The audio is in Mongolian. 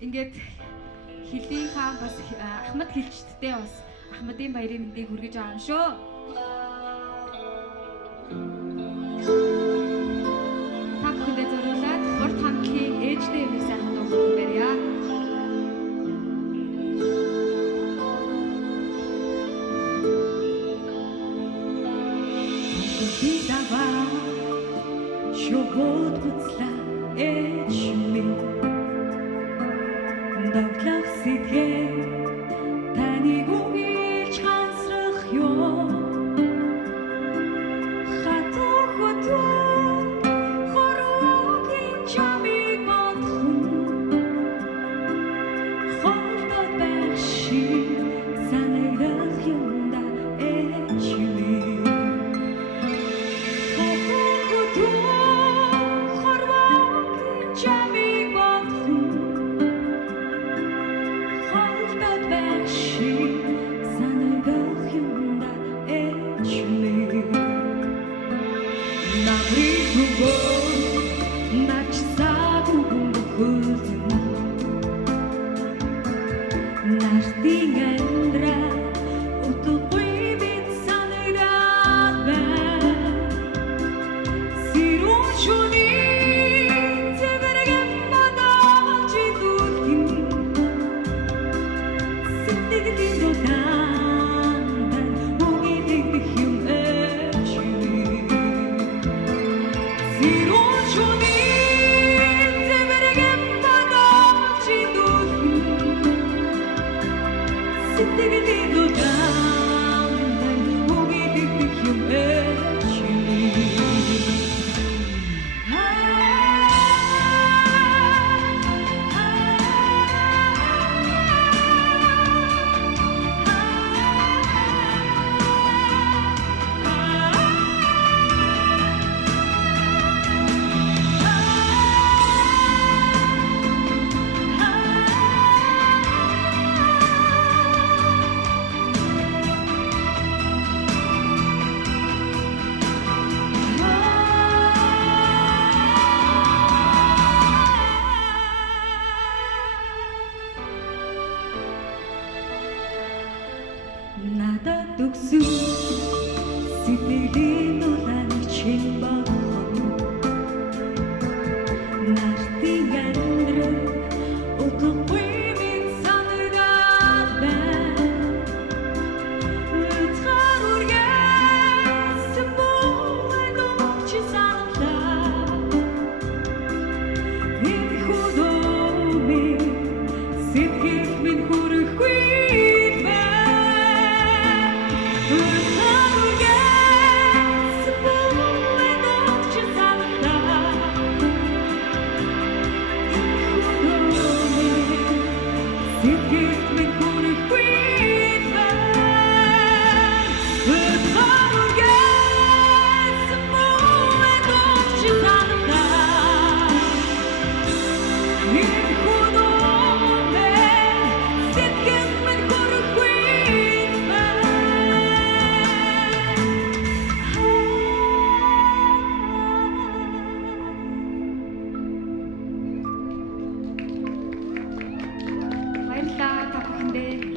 Ингээд Хилийн хаан бас Ахмад хэлчтдээ бас Ахмадын баярын мэндийг хүргэж байгаа юм шүү. Та бүхэндээ зориулаад урд хамтлагийн ээжтэй юм сайн дуу барья. Шогод гуцла эчми Давлах сэтгэ таныг үгийч хансрах ёо Хатуу хотуу хороогийн чамиг бодхон Холдод байх шиг санагдах юмда эчми Надад өгсөн сэтгэлийг